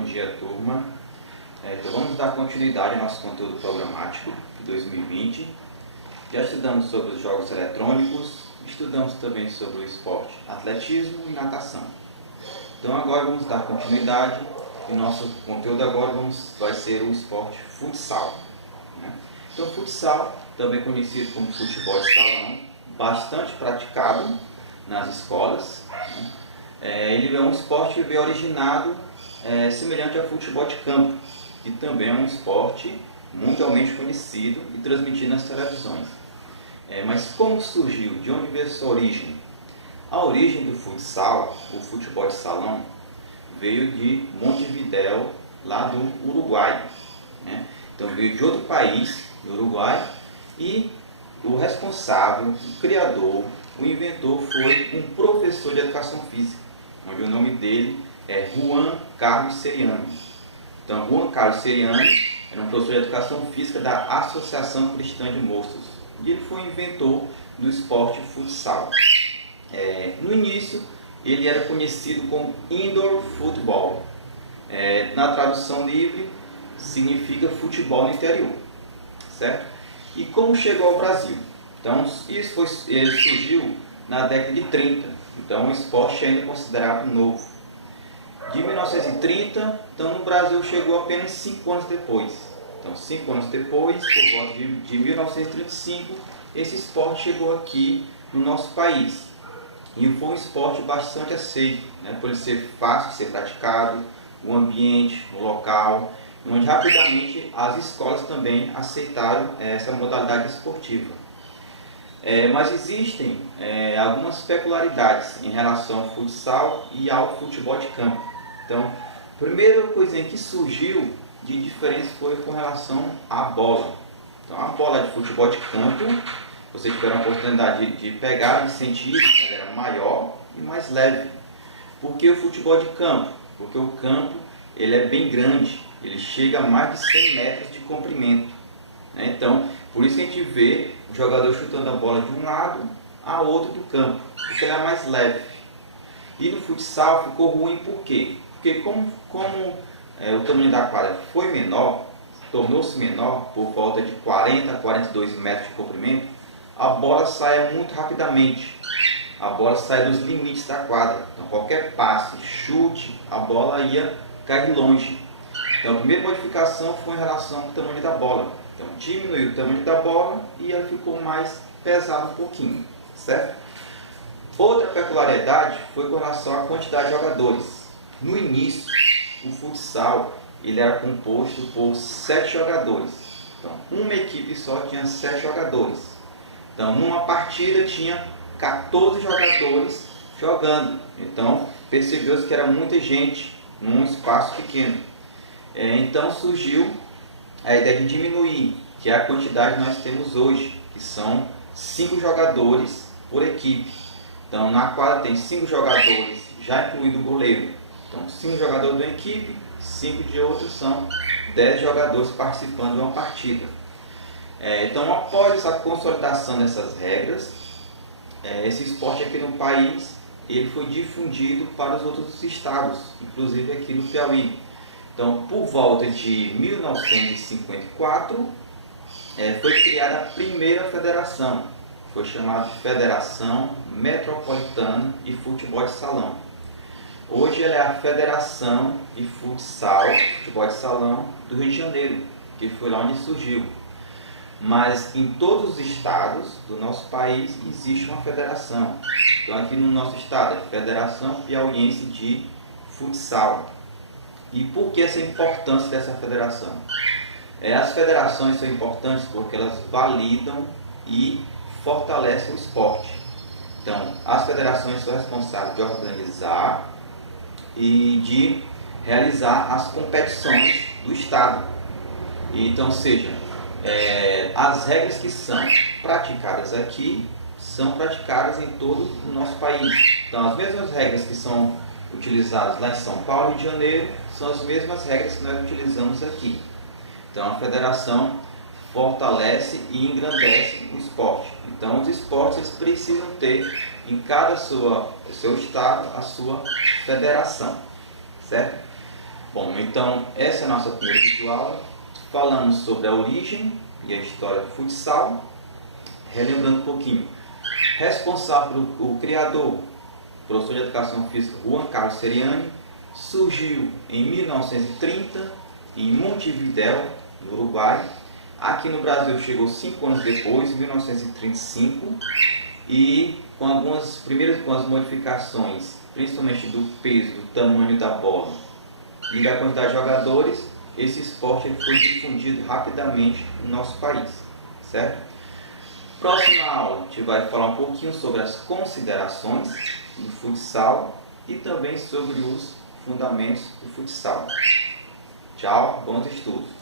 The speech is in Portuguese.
Bom dia, turma. Então vamos dar continuidade ao nosso conteúdo programático de 2020. Já estudamos sobre os jogos eletrônicos, estudamos também sobre o esporte atletismo e natação. Então agora vamos dar continuidade e nosso conteúdo agora vai ser o esporte futsal. Então futsal, também conhecido como futebol de salão, bastante praticado nas escolas. Ele é um esporte que veio originado semelhante ao futebol de campo, que também é um esporte mundialmente conhecido e transmitido nas televisões. Mas como surgiu? De onde veio sua origem? A origem do futsal, o futebol de salão, veio de Montevidéu, lá do Uruguai. Então veio de outro país, do Uruguai, e o responsável, o criador, o inventor foi um professor de educação física, onde o nome dele é Juan Carlos Seriani. Então, Juan Carlos Seriani era um professor de educação física da Associação Cristã de Moços, e ele foi inventor do esporte futsal. No início, ele era conhecido como indoor football. Na tradução livre, significa futebol no interior, certo? E como chegou ao Brasil? Então, ele surgiu na década de 30, então o esporte ainda é considerado novo. De 1930, então no Brasil chegou apenas 5 anos depois. Então 5 anos depois, por volta de 1935, esse esporte chegou aqui no nosso país. E foi um esporte bastante aceito, por ele ser fácil de ser praticado, o ambiente, o local, onde rapidamente as escolas também aceitaram essa modalidade esportiva. Mas existem algumas peculiaridades em relação ao futsal e ao futebol de campo. Então, a primeira coisa que surgiu de diferença foi com relação à bola. Então, a bola de futebol de campo, vocês tiveram a oportunidade de pegar e sentir, ela era maior e mais leve. Por que o futebol de campo? Porque o campo ele é bem grande, ele chega a mais de 100 metros de comprimento. Então, por isso que a gente vê o jogador chutando a bola de um lado a outro do campo, porque ele é mais leve. E no futsal ficou ruim por quê? Porque como o tamanho da quadra foi menor, tornou-se menor por volta de 40 a 42 metros de comprimento, a bola sai muito rapidamente. A bola sai dos limites da quadra. Então qualquer passe, chute, a bola ia cair longe. Então a primeira modificação foi em relação ao tamanho da bola. Então diminuiu o tamanho da bola e ela ficou mais pesada um pouquinho, certo? Outra peculiaridade foi com relação à quantidade de jogadores. No início, o futsal ele era composto por 7 jogadores. Então, uma equipe só tinha 7 jogadores. Então, numa partida tinha 14 jogadores jogando. Então, percebeu-se que era muita gente num espaço pequeno. Então, surgiu a ideia de diminuir, que é a quantidade que nós temos hoje, que são 5 jogadores por equipe. Então, na quadra tem 5 jogadores, já incluído o goleiro. Então, 5 jogadores de uma equipe, 5 de outra, são 10 jogadores participando de uma partida. Então, após essa consolidação dessas regras, esse esporte aqui no país ele foi difundido para os outros estados, inclusive aqui no Piauí. Então, por volta de 1954, foi criada a primeira federação, foi chamada de Federação Metropolitana de Futebol de Salão. Hoje ela é a Federação de Futsal, Futebol de Salão do Rio de Janeiro, que foi lá onde surgiu. Mas em todos os estados do nosso país existe uma federação. Então aqui no nosso estado é a Federação Piauiense de Futsal. E por que essa importância dessa federação? As federações são importantes porque elas validam e fortalecem o esporte. Então, as federações são responsáveis de organizar e de realizar as competições do estado. Então, ou seja, as regras que são praticadas aqui são praticadas em todo o nosso país. Então, as mesmas regras que são utilizadas lá em São Paulo e Rio de Janeiro são as mesmas regras que nós utilizamos aqui. Então, a federação fortalece e engrandece o esporte. Então, os esportes precisam ter em cada seu estado a sua federação, certo? Bom, então essa é a nossa primeira videoaula. Falamos sobre a origem e a história do futsal. Relembrando um pouquinho, responsável pelo criador, professor de educação física Juan Carlos Seriani, surgiu em 1930 em Montevidéu, no Uruguai. Aqui no Brasil chegou 5 anos depois, em 1935, e com as modificações, principalmente do peso, do tamanho da bola e da quantidade de jogadores, esse esporte foi difundido rapidamente no nosso país, certo? Próxima aula, a gente vai falar um pouquinho sobre as considerações do futsal e também sobre os fundamentos do futsal. Tchau, bons estudos!